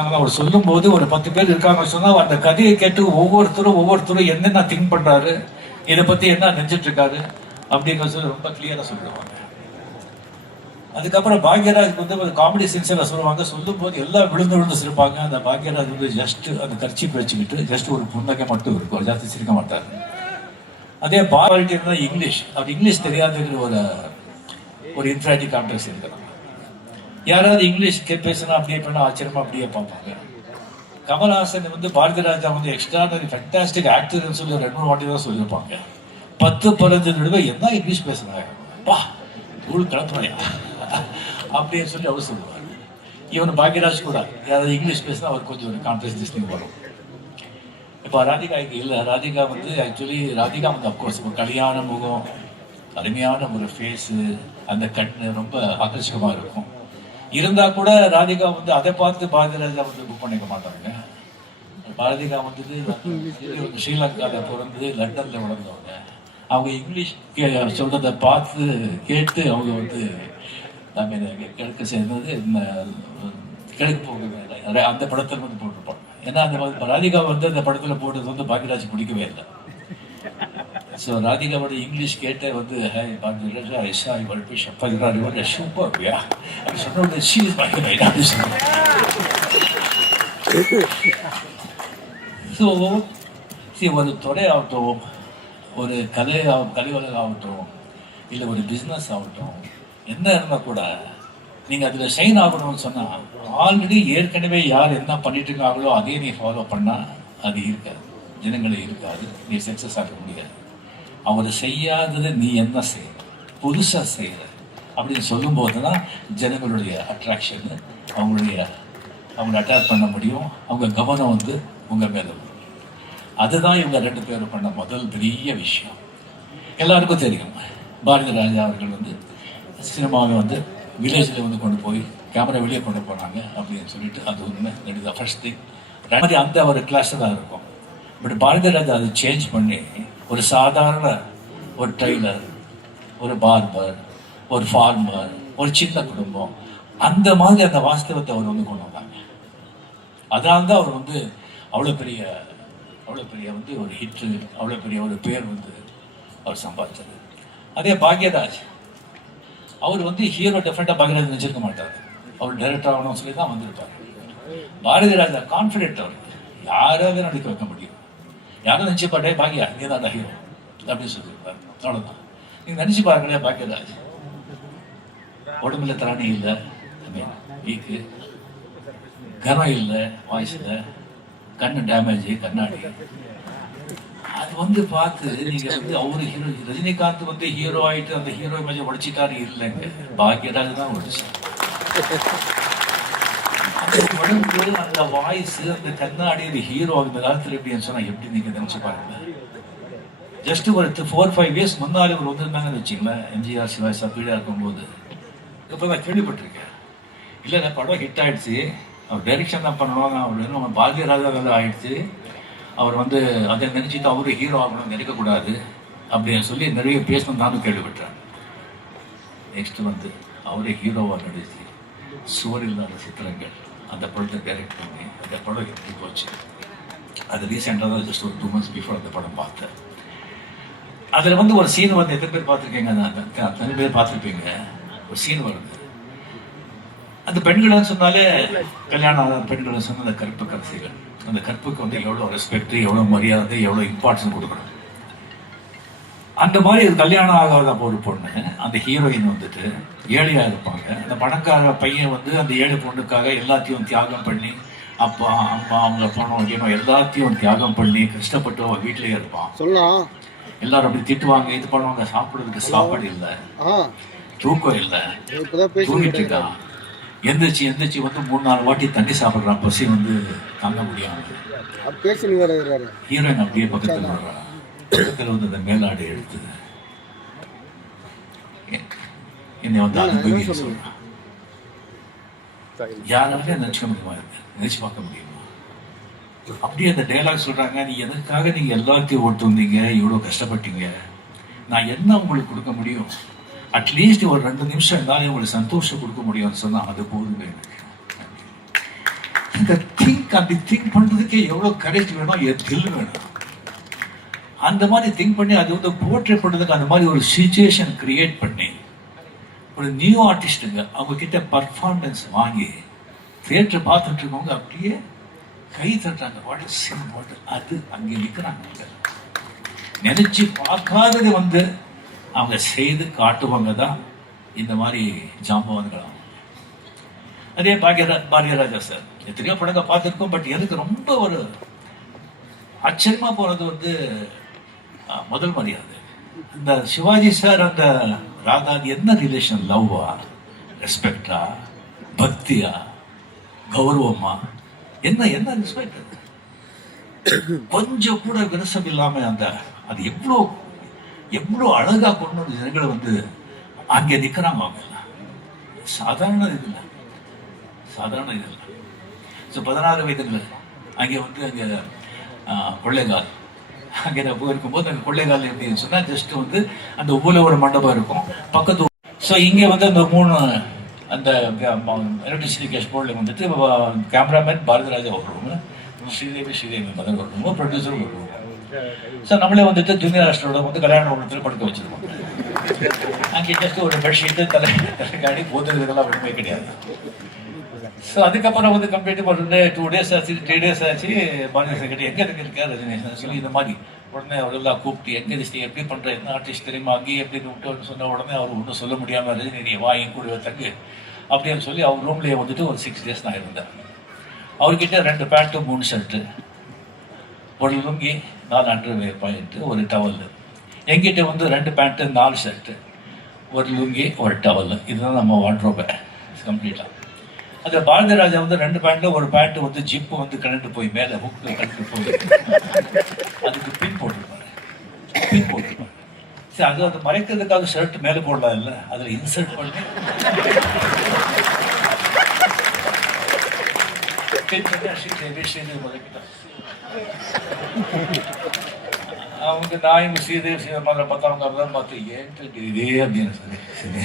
இருக்காங்க. அவர் சொல்லும் போது ஒரு 10 பேர் இருக்காங்க சொன்னா அந்த கதையை கேட்டு ஒவ்வொருத்தரும் என்னென்ன திங்க் பண்றாரு, இதை பத்தி என்ன நினைச்சிட்டு இருக்காரு அப்படிங்கிறது ரொம்ப கிளியரா சொல்லுவாங்க. அதுக்கப்புறம் பாக்யராஜ் வந்து ஒரு காமெடி சென்ஸ்ல சொல்லுவாங்க. சொல்லும் போது எல்லாம் விழுந்து சிரிப்பாங்க. அந்த பாக்யராஜ் வந்து ஜஸ்ட் அந்த கர்ச்சீப் வச்சுக்கிட்டு ஜஸ்ட் ஒரு புன்னகை மட்டும் இருக்கும், ஜாஸ்தி சிரிக்க மாட்டார். அதே பாலிட்டி இருந்தால் இங்கிலீஷ், அவர் இங்கிலீஷ் தெரியாதுங்கிற ஒரு இன்ஃபிராட்டி காம்ப்ளெக்ஸ் இருக்கிறாங்க. யாராவது இங்கிலீஷ் பேசினா அப்படியே பண்ணா ஆச்சரியமா அப்படியே பார்ப்பாங்க. கமல்ஹாசன் வந்து பாரதிராஜா வந்து எக்ஸ்ட்ரானரி ஃபேண்டாஸ்டிக் ஆக்டர்னு சொல்லி ஒரு 2-3 வாட்டி தான் சொல்லியிருப்பாங்க. 10-15 தடவை என்ன இங்கிலீஷ் பேசுறாங்க பா ஊழல் கலத்துறையா அப்படின்னு சொல்லி அவர் சொல்லுவார். இவன் பாக்யராஜ் கூட யாராவது இங்கிலீஷ் பேசினா அவர் கொஞ்சம் ஒரு கான்ஃபிடன்ஸ் வரும். இப்போ ராதிகா இங்கே இல்லை. ராதிகா வந்து ஆக்சுவலி ராதிகா வந்து அப்கோர்ஸ் ஒரு கல்யாண முகம், அருமையான ஒரு ஃபேஸு, அந்த கண்ணு ரொம்ப ஆக்கர்ஷகமாக இருக்கும். இருந்தால் கூட ராதிகா வந்து அதை பார்த்து பாரதிராஜா வந்து புக் பண்ணிக்க மாட்டாங்க. பாரதிகா வந்து ஸ்ரீலங்காவில் பிறந்து லண்டனில் வளர்ந்தவங்க. அவங்க இங்கிலீஷ் சொல்றதை பார்த்து கேட்டு அவங்க வந்து கிழக்கு சேர்ந்தது கிழக்கு போகவே அந்த படத்தில் வந்து போட்டிருப்பாங்க. ஏன்னா அந்த ராதிகா வந்து அந்த படத்தில் போட்டது வந்து பாக்யராஜ் பிடிக்கவே இல்லை. ஸோ ராதிகாவோட இங்கிலீஷ் கேட்டே வந்து சூப்பர்யா அப்படி சொன்ன சீரியஸ் பாக்யராஜ். ஸோ ஒரு துறையாகட்டும், ஒரு கலை உலகம் ஆகட்டும், இல்லை ஒரு பிஸ்னஸ் ஆகட்டும், என்ன இருந்தால் கூட நீங்கள் அதில் ஷைன் ஆகணும்னு சொன்னால் ஆல்ரெடி ஏற்கனவே யார் என்ன பண்ணிட்டு இருக்காங்களோ அதே நீ ஃபாலோ பண்ணால் அது இருக்காது, ஜனங்களே இருக்காது, நீ சக்ஸஸ் ஆக முடியாது. அவர் செய்யாததை நீ என்ன செய்ய புதுசாக செய்கிற அப்படின்னு சொல்லும்போது தான் ஜனங்களுடைய அட்ராக்ஷன் அவங்களை அட்ராக்ட் பண்ண முடியும். அவங்க கவனம் வந்து உங்கள் மேலே வரும். அதுதான் இவங்க 2 பேரும் பண்ண முதல் பெரிய விஷயம். எல்லாருக்கும் தெரியும் பாரதிராஜா அவர்கள் வந்து சினிமாவை வந்து வில்லேஜில் வந்து கொண்டு போய் கேமரா வெளியே கொண்டு போனாங்க அப்படின்னு சொல்லிட்டு அது உண்மை. நடித்த ஃபர்ஸ்ட் திங் மாதிரி அந்த ஒரு கிளாஸில் தான் இருக்கும். பட் பாரதிராஜா அதை சேஞ்ச் பண்ணி ஒரு சாதாரண ஒரு ட்ரெய்லர், ஒரு பார்பர், ஒரு ஃபார்மர், ஒரு சின்ன குடும்பம், அந்த மாதிரி அந்த வாஸ்தவத்தை அவர் வந்து கொண்டு வந்தாங்க. அதனால தான் அவர் வந்து அவ்வளோ பெரிய வந்து ஒரு ஹிட்டு, அவ்வளோ பெரிய ஒரு பேர் வந்து அவர் சம்பாதிச்சார். அதே பாக்யராஜ் அவர் வந்து ஹீரோ டெஃபினட்டாக பாக்யராஜ் நினச்சிருக்க மாட்டார். அவர் டைரக்டர் ஆகணும்னு சொல்லி தான் வந்திருப்பார். பாரதிராஜா கான்ஃபிடென்ட், அவர் யாராவது நடிக்க வைக்க முடியும். யாரும் நினச்சி பாட்டே பாக்யா நீ தான் ஹீரோ அப்படின்னு சொல்லியிருப்பார். அவ்வளோதான். நீங்கள் நினச்சி பாருங்களேன், பாக்யராஜ் உடம்புல திராணி இல்லை, வீக்கு, கனம் இல்லை, வாய்ஸில் கண்ணு டேமேஜ், கண்ணாடி. அது வந்து பார்த்து நீங்க வந்து அவரு ஹீரோ, ரஜினிகாந்த் வந்து ஹீரோ ஆயிட்டு அந்த ஹீரோ இமேஜை உடைச்சிட்டாரு இல்லைங்க, பாக்யராஜ் தான் உடைச்சார். உடம்பு, அந்த வாய்ஸ், அந்த கண்ணாடி, அது ஹீரோ இந்த காலத்தில் எப்படின்னு சொன்னா எப்படி நீங்க நினைச்சு பாருங்க. ஜஸ்ட் ஒரு 4-5 இயர்ஸ் முன்னாடி ஒரு வந்திருந்தாங்கன்னு வச்சுங்களேன், எம்ஜிஆர் சிவாஜி பீடா இருக்கும்போது. இப்போ நான் கேள்விப்பட்டிருக்கேன். இல்லை படம் ஹிட் ஆயிடுச்சு, அவர் டைரக்ஷன் தான் பண்ணுவாங்க, அவர் நம்ம பாக்யராஜா வேலை ஆயிடுச்சு, அவர் வந்து அதை நினச்சிட்டு அவரு ஹீரோ ஆகணும்னு நினைக்கக்கூடாது அப்படின்னு சொல்லி நிறைய பேசணும் நானும் கேள்விப்பட்டேன். நெக்ஸ்ட் வந்து அவரே ஹீரோவாக நடிச்சு சுவர் இல்லாத சித்திரங்கள் அந்த படத்தை டைரக்ட் பண்ணி அந்த படம் எப்படி போச்சு. அது ரீசெண்டாக தான் ஜஸ்ட் ஒரு 2 months பிஃபோர் அந்த படம் பார்த்தேன். அதில் வந்து ஒரு சீன் வந்து எத்தனை பேர் பார்த்துருக்கீங்க, அத்தனை பேர் பார்த்துருப்பீங்க. ஒரு சீன் வருது, அந்த பெண்கள்னு சொன்னாலே கல்யாணம் ஆகாத பெண்கள் சொன்னால் அந்த கற்பு கரசிகள், அந்த கற்புக்கு வந்து எவ்வளோ ரெஸ்பெக்ட், எவ்வளோ மரியாதை, எவ்வளோ இம்பார்ட்டன்ஸ் கொடுக்கணும். அந்த மாதிரி கல்யாணம் ஆகாத ஒரு பொண்ணு, அந்த ஹீரோயின் வந்துட்டு ஏழையா இருப்பாங்க. அந்த பணக்கார பையன் வந்து அந்த ஏழை பொண்ணுக்காக எல்லாத்தையும் தியாகம் பண்ணி, அப்பா அம்மா அவங்க பணம் வைக்கணும் எல்லாத்தையும் தியாகம் பண்ணி கஷ்டப்பட்டு அவன் வீட்டிலேயே இருப்பான். சொல்லலாம் எல்லாரும் அப்படி திட்டுவாங்க, இது பண்ணுவாங்க, சாப்பிட்றதுக்கு சாப்பாடு இல்லை, தூக்கம் இல்லை, தூங்கிட்டு இருக்கான். எந்திரிச்சு வந்து 3-4 வாட்டி தண்ணி சாப்பிட்றான், பசி வந்து தாங்க முடியாம. ஹீரோயின் அப்படியே பக்கத்தில் வர்றா, பக்கத்தில் வந்து அந்த மேலாடை எடுத்து என்னை வந்து அனுபவி சொல்றான். யாராலே நினைச்சுக்க முடியுமா, நினைச்சு பார்க்க முடியுமா? அப்படியே அந்த டைலாக் சொல்றாங்க, நீ எதற்காக நீங்க எல்லாத்தையும் ஓட்டு வந்தீங்க, இவ்வளவு கஷ்டப்பட்டீங்க, நான் என்ன உங்களுக்கு கொடுக்க முடியும்? அட்லீஸ்ட் ஒரு 2 நிமிஷம் இருந்தாலும் உங்களுக்கு சந்தோஷம் கொடுக்க முடியும்னு சொன்னா அது போதுமே எனக்கு. அந்த திங்க் பண்ணுறதுக்கே எவ்வளோ கரேஜ் வேணும், தில் வேணும். அந்த மாதிரி திங்க் பண்ணி அது வந்து போர்ட்ரே பண்ணுறதுக்கு அந்த மாதிரி ஒரு சிச்சுவேஷன் கிரியேட் பண்ணி ஒரு நியூ ஆர்டிஸ்ட்டுங்க அவங்க கிட்ட பர்ஃபார்மன்ஸ் வாங்கி தியேட்டர் பார்த்துட்டு இருக்கவங்க அப்படியே கை தட்டுறாங்க. வாட் இஸ் வாட் அது அங்கே நிற்கிறாங்க. நினைச்சு பார்க்காதது வந்து அவங்க செய்து காட்டுவாங்க தான் இந்த மாதிரி ஜாம்பவான்கள். அதே பாக்யராஜா சார் எத்தனையோ படங்க பார்த்துருக்கோம். பட் எனக்கு ரொம்ப ஒரு ஆச்சரியமா போனது வந்து முதல் மரியாதை. இந்த சிவாஜி சார் அந்த ராதா என்ன ரிலேஷன், லவ்வா, ரெஸ்பெக்டா, பக்தியா, கௌரவமா, என்ன என்ன ரெஸ்பெக்ட், கொஞ்சம் கூட விரசம் இல்லாம அந்த அது எவ்வளோ எவ்வளோ அழகா கொண்டு வந்து ஜனங்களை வந்து அங்கே நிற்கிறாங்க. அவங்க சாதாரண இது இல்லை, சாதாரண இது இல்லை. ஸோ 16 வயதுல அங்கே வந்து அங்கே கொள்ளைகால் அங்கே போயிருக்கும்போது அந்த கொள்ளைகால் எப்படின்னு சொன்னால் ஜஸ்ட் வந்து அந்த ஊரில் ஒரு மண்டபம் இருக்கும் பக்கத்து. ஸோ இங்கே வந்து அந்த 3 அந்த எலக்ட்ரிசிட்டி போர்டில் வந்துட்டு கேமராமேன் பாரதிராஜா ஒரு ரூமு, ஸ்ரீதேவி மதன் ஒரு ரூமு, ப்ரொடியூசர் ஒரு ரூமு. ஸோ நம்மளே வந்துட்டு ஜூனியர் ஆஸ்டரோட வந்து கல்யாண உலகத்தில் படுக்க வச்சிருக்கோம். அங்கே ஜஸ்ட் ஒரு பெட்ஷீட்டு தலைக்காடி போதுறதுக்கெல்லாம் ஒன்றுமே கிடையாது. ஸோ அதுக்கப்புறம் வந்து கம்ப்ளீட் ஒரு 2 days ஆச்சு, 3 days ஆச்சு. பாரதி செக்ரட்டரி எங்கே இருக்கார் ரஜினேஷன் சொல்லி இந்த மாதிரி உடனே அவரெல்லாம் கூப்பிட்டு எங்கே எப்படி பண்ணுற, என்ன ஆர்டிஸ்ட் தெரியுமா, அங்கேயே எப்படி விட்டோன்னு சொன்ன உடனே அவர் ஒன்றும் சொல்ல முடியாமல் ரஜினி நீ வாங்கி கூட தங்கு அப்படின்னு சொல்லி அவர் ரூம்லேயே வந்துட்டு ஒரு 6 days நான் இருந்தேன். அவர்கிட்ட 2 பேண்ட்டு 3 ஷர்ட்டு, ஒரு லுங்கி, 4 அண்டர்வேர் பாயிண்ட்டு, ஒரு டவல். எங்கிட்ட வந்து 2 பேண்ட்டு 4 ஷர்ட்டு, ஒரு லுங்கி, ஒரு டவல். இதுதான் நம்ம வார்ட்ரோபை கம்ப்ளீட்டாக. அந்த பாரதிராஜா வந்து 2 பேண்ட்டில் ஒரு பேண்ட்டு வந்து ஜிப்பு வந்து கழண்டு போய் மேலே ஹுக்கு கழண்டு போய் அதுக்கு பின் போட்டிருப்பாரு. சரி, அது அதை மறைக்கிறதுக்காக ஷர்ட் மேலே போடலாம் இல்லை, அதில் இன்சர்ட் பண்ணி அவங்க நாயும் ஸ்ரீதேவி மாதிரி பார்த்தவங்க தான் பார்த்து ஏன்ட்டு இதே அப்படின்னு சொல்லி சரி.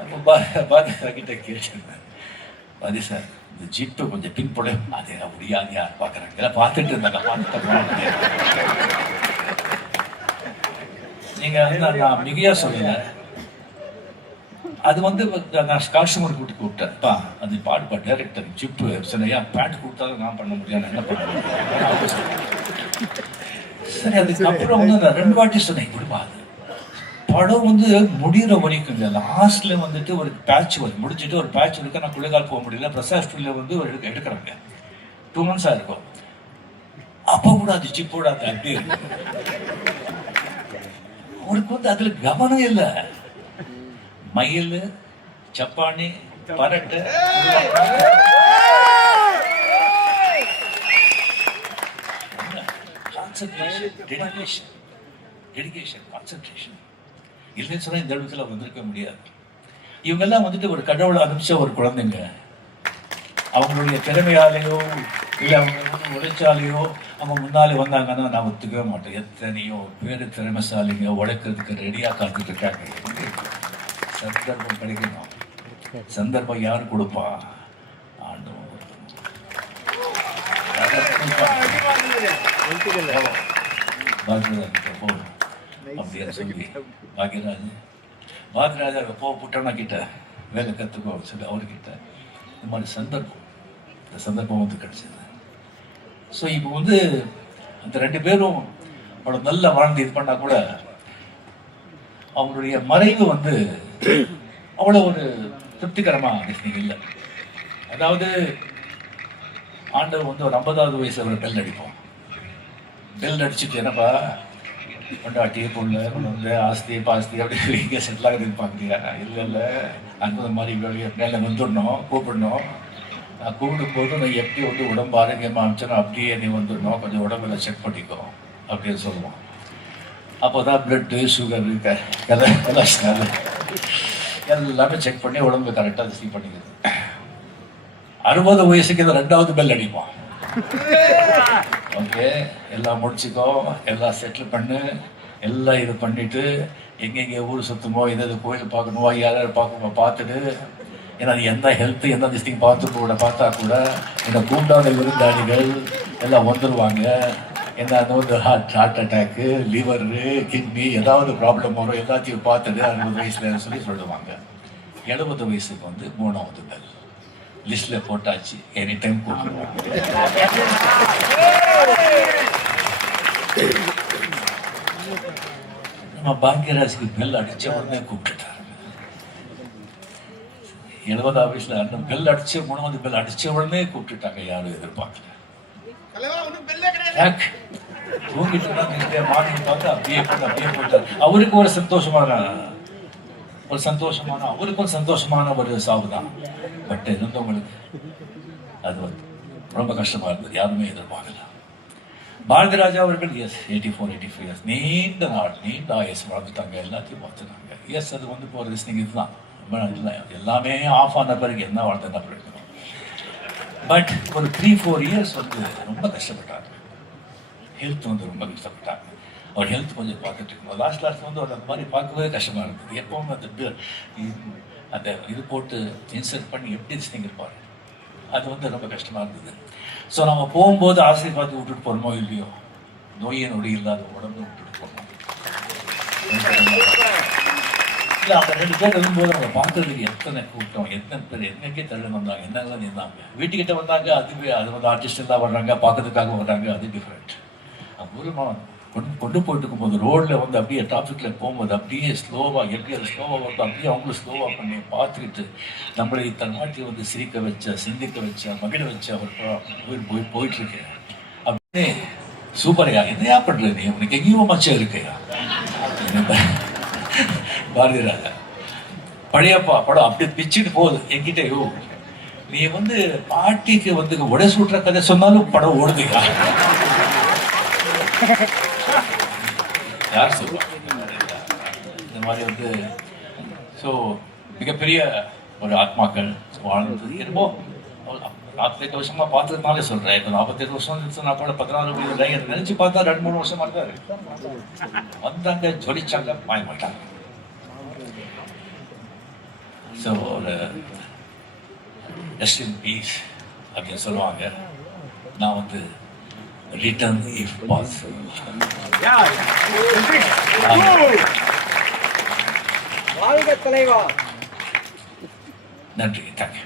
அப்போ பாரதிராஜா கிட்ட கேட்டிருந்தேன், பாதி சார் இந்த ஜிப்பு கொஞ்சம் பின் போட அது முடியாது, யார் பார்க்குறாங்க எல்லாம் பார்த்துட்டு இருந்தாங்க, பார்த்துட்டு நீங்கள் வந்து நான் மிகையாக சொல்லுங்க. அது வந்து நான் காஸ்டியூமர் கூப்பிட்டேன்ப்பா, அது பாடுப்பா டைரக்டர் ஜிப்பு சரி ஏன் பேண்ட் கொடுத்தாலும் நான் பண்ண முடியாது, என்ன பண்ண முடியாது. சரி, அதுக்கப்புறம் வந்து நான் 2 வாட்டி சொன்னேன், இப்படிப்பா அது படம் வந்து முடிகிற வரைக்குங்க. லாஸ்ட்ல வந்துட்டு ஒரு பேட்ச் வரும், முடிச்சுட்டு ஒரு பேட்ச் இருக்கு. நான் குளிர்கால் போக முடியல, பிரசாத் ஸ்டுடியோல வந்து ஒரு எடுக்கிறாங்க, 2 months இருக்கும். அப்போ கூட அது ஜிப்போட அது அப்படி இருக்கு. அவருக்கு வந்து அதுல கவனம் இல்லை. மயில், சப்பானி, பரட்டு, டெடிகேஷன், கான்சென்ட்ரேஷன் இல்லைன்னு சொன்னா இந்த இடத்துல வந்திருக்க முடியாது. இவங்கெல்லாம் வந்துட்டு ஒரு கடவுளை அனுப்பிச்ச ஒரு குழந்தைங்க. அவங்களுடைய திறமையாலேயோ இல்லை அவங்க வந்து உழைச்சாலேயோ அவங்க முன்னாலே வந்தாங்கன்னா நான் ஒத்துக்கவே மாட்டேன். எத்தனையோ பேர் திறமைசாலிங்க உழைக்கிறதுக்கு ரெடியாக காத்துட்டு இருக்காங்க. சந்தர்ப்பம் கிடைக்கணும். சந்தர்ப்பம் யார் கொடுப்பா? ஆண்டவன். அப்படின்னு சொல்லி பாக்யராஜா போ புட்டனா கிட்ட வேலை கற்றுக்கோ சொல்லி அவர்கிட்ட இந்த மாதிரி இந்த சந்தர்ப்பம் வந்து கிடைச்சது. ஸோ இப்போ வந்து அந்த 2 பேரும் அவ்வளோ நல்லா வாழ்ந்து இது பண்ணால் கூட அவங்களுடைய மறைவு வந்து அவ்வளோ ஒரு திருப்திகரமாக இல்லை. அதாவது ஆண்டவர் வந்து ஒரு 50வது வயசு ஒரு பெல் அடிப்போம். பெல் அடிச்சுட்டு என்னப்பா கொண்டாட்டி பொண்ணு வந்து ஆஸ்தி பாஸ்தி அப்படி இங்கே செட்டில் ஆகுதுன்னு பார்க்குறியா? இல்லை அங்கே மாதிரி மேலே வந்துடணும், கூப்பிடணும். நான் கூப்பிடும் போது நான் எப்படி வந்து உடம்பு ஆரோக்கியமாக அனுப்பிச்சோன்னா அப்படியே நீ வந்துடணும், கொஞ்சம் உடம்பெல்லாம் செக் பண்ணிக்கோ அப்படின்னு சொல்லுவோம். அப்போ தான் பிளட்டு, சுகரு, கொலஸ்ட்ரால் எல்லாமே செக் பண்ணி உடம்பு கரெக்டாக சீ பண்ணிக்குது. 60 வயசுக்கு இதை 2வது பெல் அடிப்போம். ஓகே, எல்லாம் முடிச்சுக்கோ, எல்லாம் செட்டில் பண்ணு, எல்லாம் இது பண்ணிட்டு எங்கெங்கே ஊர் சுத்தமோ, எதாவது கோயில் பார்க்கணுமோ, யாராவது பார்க்கணுமோ பார்த்துட்டு ஏன்னா எந்த ஹெல்த் எந்த திஸ்டிங் பார்த்தா கூட என்னை கூப்பிடாத விருந்தாளிகள் எல்லாம் வந்துடுவாங்க. என்ன அந்த ஹார்ட் அட்டாக்கு, லிவரு, கிட்னி ஏதாவது ப்ராப்ளம் வரும், எல்லாத்தையும் பார்த்துட்டு 60 வயசுல சொல்லுவாங்க. 70 வயசுக்கு வந்து 3வது பெல் லிஸ்ட்ல போட்டாச்சு, எனி டைம் கூப்பிடுவாங்க. நம்ம பாக்கியராஜுக்கு பெல் அடிச்ச உடனே கூப்பிட்டுட்டாரு. 70 வயசுல அண்ணன் பெல் அடிச்ச 3வது பெல் அடிச்ச உடனே கூப்பிட்டுட்டாங்க. யாரும் எதிர்பார்க்கல. தூங்கிட்டு மார்னிங் பார்த்து அப்படியே போயிட்டாரு. அவருக்கு ஒரு சந்தோஷமான ஒரு சாவு தான். பட் இருந்தவங்களுக்கு அது வந்து ரொம்ப கஷ்டமா இருந்தது. யாருமே எதிர்பார்க்கல. பாரதி ராஜா அவர்கள் 84-85 இயர்ஸ் நீண்ட ஆயுசு வாழ்ந்துட்டாங்க. எல்லாத்தையும் பார்த்துட்டாங்க. அது வந்து ஒரு லிஸ்னிங் இதுதான். எல்லாமே ஆஃப் ஆன பிறகு என்ன வாழ்ந்தா பிறகு. பட் ஒரு 3-4 இயர்ஸ் வந்து ரொம்ப கஷ்டப்பட்டாங்க. ஹெல்த் வந்து ரொம்ப கஷ்டப்பட்டாங்க. அவர் ஹெல்த் கொஞ்சம் பார்த்துட்டு இருக்கணும். லாஸ்ட் வந்து அவர் அந்த மாதிரி பார்க்கவே கஷ்டமாக இருந்தது. எப்பவும் அந்த இது போட்டு இன்சர்ட் பண்ணி எப்படி லிஸ்னிங் இருப்பார், அது வந்து ரொம்ப கஷ்டமாக இருந்தது. ஸோ நம்ம போகும்போது ஆசீர்வாதத்தை விட்டுட்டு போகிறோமோ இல்லையோ, நோயே நொடி இல்லாத உடம்பு விட்டுட்டு போகணும். இல்லை, அவங்க 2 பேர் இருக்கும்போது அவங்க பார்க்கறதுக்கு எத்தனை கூட்டம், எத்தனை பேர் என்னைக்கே தள்ளி வந்தாங்க, என்னெல்லாம் நின்றாங்க. வீட்டுக்கிட்ட வந்தாங்க, அது வந்து ஆர்டிஸ்ட் எல்லாம் வர்றாங்க, பார்க்கறதுக்காக வர்றாங்க, அது டிஃப்ரெண்ட். கொண்டு போயிட்டு இருக்கும்போது ரோட்ல வந்து அப்படியே டிராஃபிக்ல போகும்போது அப்படியே ஸ்லோவா எப்படி அது ஸ்லோவா வருது அப்படியே அவங்களும் ஸ்லோவா பண்ணி பார்த்துக்கிட்டு நம்மளை தன் நாட்டில் வந்து சிரிக்க வச்ச, சிந்திக்க வச்ச, மகிழ வச்ச அவர் போயிட்டு இருக்கேன். அப்படியே சூப்பரையா, என்னையா பண்ற நீ, உனக்கு எங்கேயும் மச்சம் இருக்கையா. பாரதி ராஜா பழையப்பா படம் அப்படி பிச்சுட்டு போகுது என்கிட்ட. நீ வந்து பாட்டிக்கு வந்து உடை சுட்டுற கதை சொன்னாலும் படம் ஓடுதுயா. யார் சொல்லுவாங்க இந்த மாதிரி வந்து. ஸோ மிகப்பெரிய ஒரு ஆத்மாக்கள் வாழ்ந்தது. என்னமோ 48 வருஷமா பார்த்ததுனாலே சொல்றேன். இப்போ 48 வருஷம் நான் கூட 14 எனக்கு நினைச்சு பார்த்தா 2-3 வருஷமா தான் இருக்கு. வந்தாங்க, ஜொலிச்சாங்க, மாட்டாங்க. ஸோ ஒரு ரெஸ்ட் இன் பீஸ் அப்படின்னு சொல்லுவாங்க. நான் வந்து return if possible. வாழ்க தலைவா. நன்றி, தேங்க்யூ.